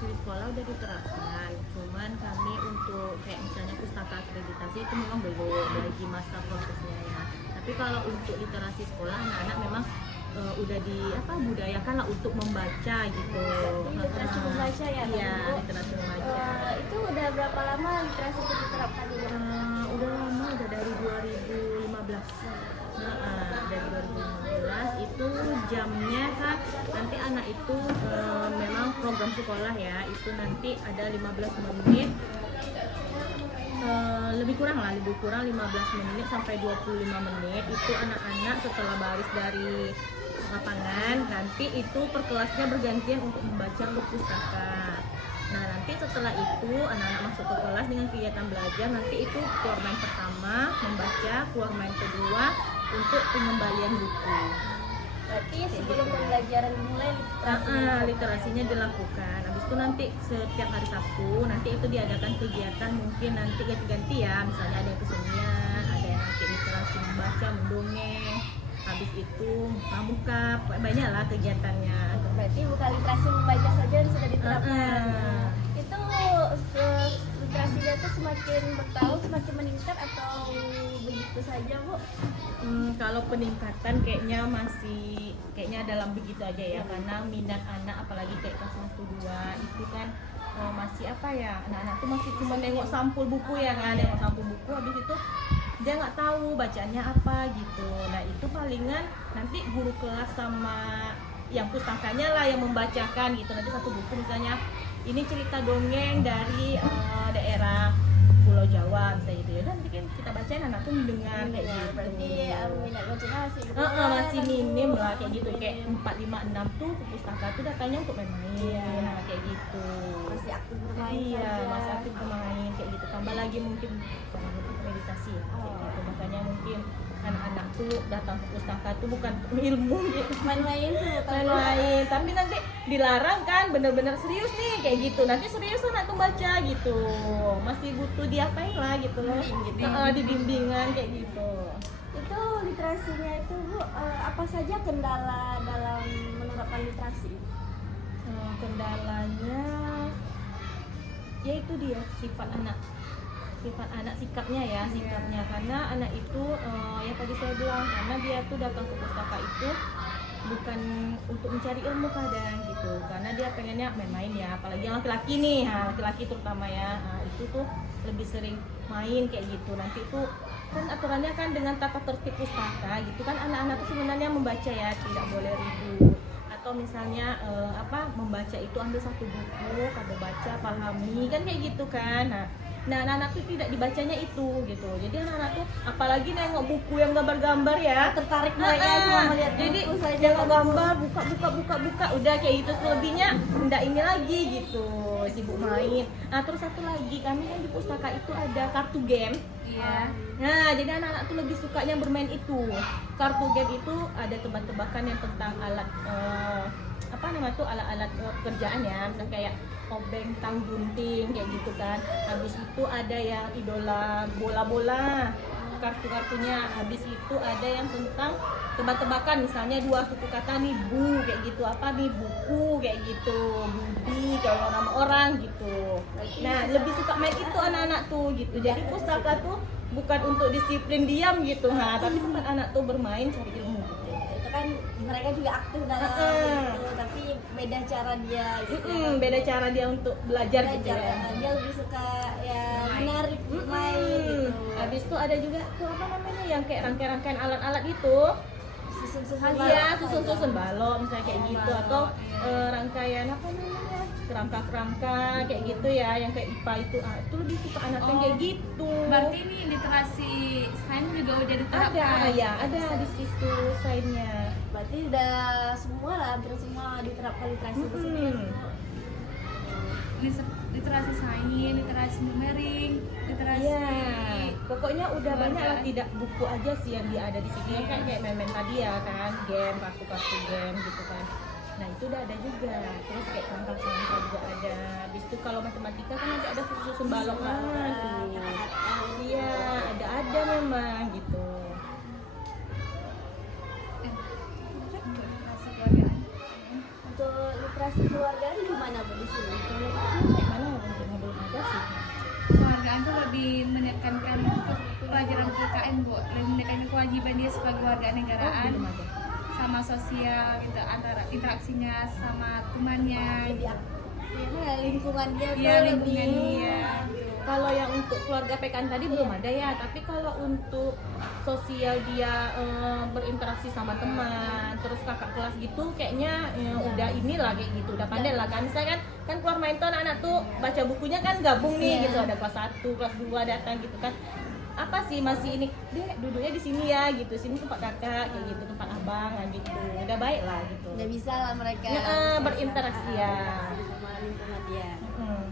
literasi di sekolah udah diterapkan, cuman kami untuk kayak misalnya pustaka akreditasi itu memang belum, lagi masa prosesnya ya. Tapi kalau untuk literasi sekolah anak-anak memang udah budayakan lah untuk membaca gitu. Literasi membaca ya? Iya, literasi membaca. Itu udah berapa lama literasi itu diterapkan di rumah? Udah lama, udah dari 2015. Dari 2015 itu jamnya kan nanti anak itu memang program sekolah ya, itu nanti ada 15 menit, lebih kurang 15 menit sampai 25 menit itu anak-anak setelah baris dari lapangan, nanti itu per kelasnya bergantian untuk membaca buku pustaka. Nah nanti setelah itu anak-anak masuk ke kelas dengan kegiatan belajar, nanti itu keluar main pertama membaca, keluar main kedua untuk pengembalian buku. Berarti sebelum pembelajaran dimulai literasinya dilakukan. Habis itu nanti setiap hari Sabtu nanti itu diadakan kegiatan, mungkin nanti ganti-ganti ya, misalnya ada yang kesenian, ada yang nanti literasi membaca, mendongeng, habis itu pramuka, banyak lah kegiatannya. Berarti bukan literasi membaca saja yang sudah diterapkan. Itu literasinya tuh semakin bertahun semakin meningkat atau begitu saja, Bu? Kalau peningkatan kayaknya dalam begitu aja ya, karena minat anak apalagi kayak kelas 1 2 itu kan masih anak-anak tuh masih cuma nengok sampul buku ya kan, nengok sampul buku, habis itu dia nggak tahu bacanya apa gitu. Nah itu palingan nanti guru kelas sama yang pustakanya lah yang membacakan gitu, nanti satu buku misalnya ini cerita dongeng dari daerah Pulau Jawa misalnya gitu ya, nanti kan kita bacain, anak tuh mendengar kayak gitu. Berarti minat bacanya masih minim lah kayak gitu, kayak 4, 5, 6 tuh ke pustaka tuh datanya untuk main-main, kayak gitu. Masih aktif bermain masih aktif bermain kayak gitu, tambah lagi mungkin meditasi ya, kayak gitu. Makanya mungkin anak-anak tuh datang ke pustaka tuh bukan ilmu gitu, main-main tapi nanti dilarang kan, bener-bener serius nih kayak gitu, nanti serius anak tuh baca gitu, masih butuh diapain lah gitu loh, dibimbingan kayak gitu. Itu literasinya itu, Bu, apa saja kendala dalam menerapkan literasi? Kendalanya ya itu dia sifat anak, sikapnya karena anak itu yang tadi saya bilang, karena dia tuh datang ke pustaka itu bukan untuk mencari ilmu kadang gitu, karena dia pengennya main-main ya, apalagi yang laki-laki nih, laki-laki terutama ya, itu tuh lebih sering main kayak gitu. Nanti tuh kan aturannya kan dengan tata tertib pustaka gitu kan, anak-anak tuh sebenarnya membaca ya, tidak boleh ribut, atau misalnya membaca itu ambil satu buku, kamu baca, pahami kan kayak gitu kan. Nah anak-anak tuh tidak dibacanya itu gitu, jadi anak-anak tuh apalagi nengok buku yang gambar-gambar ya, tertarik mereka semua melihat jadi buku saja, nengok gambar, buka udah kayak gitu, selebihnya enggak ini lagi gitu, sibuk main. Nah terus satu lagi, kami kan di pustaka itu ada kartu game. Iya. Nah jadi anak-anak tuh lebih sukanya bermain itu, kartu game itu ada tebak-tebakan yang tentang alat alat-alat pekerjaan ya, misalnya kayak obeng, tang gunting kayak gitu kan. Habis itu ada yang idola bola-bola, kartu-kartunya. Habis itu ada yang tentang tebak-tebakan, misalnya 2 suku kata nih, bu kayak gitu, apa nih, buku kayak gitu, budi kalau nama orang gitu. Nah lebih suka main itu anak-anak tuh gitu, jadi pustaka tuh bukan untuk disiplin diam gitu, tapi tempat anak tuh bermain cari ilmu gitu. Itu kan mereka juga aktif dalam itu, tapi beda cara dia gitu. Beda cara dia untuk belajar gitu ya. Dia lebih suka ya menarik main gitu. Habis itu ada juga tuh yang kayak rangkaian alat-alat itu, susun balok misalnya kayak gitu, atau rangkaian kerangka kayak gitu ya, yang kayak IPA itu lebih suka anak yang kayak gitu. Berarti ini literasi sains juga udah diterapkan? Ada di situ sainnya. Berarti udah semua lah, hampir semua diterapkan literasi di sini. Literasi sains, literasi numerik, literasi pokoknya udah banyak lah, tidak buku aja sih yang dia ada di sini kan, kayak main-main tadi ya kan, game, kartu game gitu kan. Nah itu udah ada juga, terus kayak kerangka juga ada. Habis itu kalau matematika kan ada susun balok lagi. Iya, ada memang gitu. Untuk literasi keluargaan gimana Bu di sini? Kayak mana bentuknya belum ada sih. Keluargaan tuh lebih menekankan pelajaran PKN Bu, lebih menekankan kewajiban dia sebagai warga negaraan, Belum ada. sama sosial gitu, antara interaksinya sama temannya Jadi gitu. ya, lingkungan dia tuh Iya, lebih lingkungan dia. Kalau yang untuk keluarga PKN tadi belum ada ya, tapi kalau untuk sosial dia berinteraksi sama teman, terus kakak kelas gitu, kayaknya udah inilah kayak gitu, udah pandai lah kan. Misalnya kan keluar main tuh anak-anak tuh baca bukunya kan gabung nih Iya. gitu, ada kelas 1, kelas 2 datang gitu kan. Apa sih masih ini, Dek duduknya di sini ya gitu, sini tempat kakak kayak gitu, tempat abang lah gitu, udah baik lah gitu. udah bisa lah mereka Berinteraksi ya. sama lingkungan dia.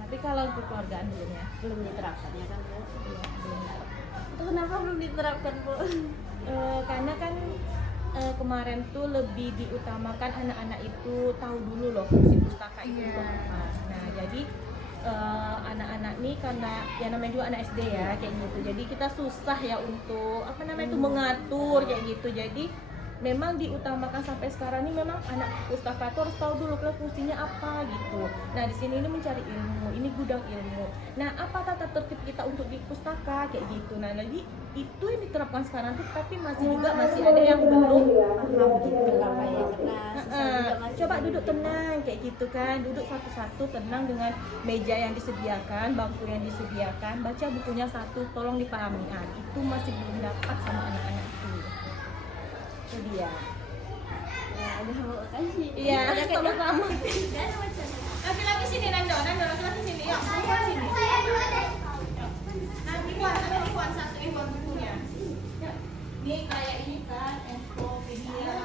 Tapi kalau untuk keluargaan belum ya. Belum diterapkan ya kan Bu? Iya, belum. Itu kenapa belum diterapkan Bu? Karena kan kemarin tuh lebih diutamakan anak-anak itu tahu dulu loh fungsi pustaka itu Iya. apa. Nah jadi anak-anak nih karena ya namanya juga anak SD ya kayak gitu. Jadi kita susah ya untuk apa namanya itu mengatur kayak gitu. Jadi memang diutamakan sampai sekarang ini memang anak pustaka itu harus tahu dulu kalau fungsinya apa gitu. Nah di sini ini mencari ilmu, ini gudang ilmu. Nah apa tata tertib kita untuk di pustaka kayak gitu. Nah jadi itu yang diterapkan sekarang tuh, tapi masih ada yang belum paham gitu. Kenapa ya? Karena susah juga masih Coba duduk tenang kayak gitu kan, duduk satu-satu tenang dengan meja yang disediakan, bangku yang disediakan, baca bukunya satu, tolong dipahami. Ah, itu masih belum dapat sama anak-anak itu. Itu dia. Ya, udah mau kasih. Iya, sama-sama. Dan macam Laki-laki sini Nando laki-laki sini. Yuk, perempuan sini. Nanti perempuan satu bukunya. Nih kayak ini kan, ensiklopedia.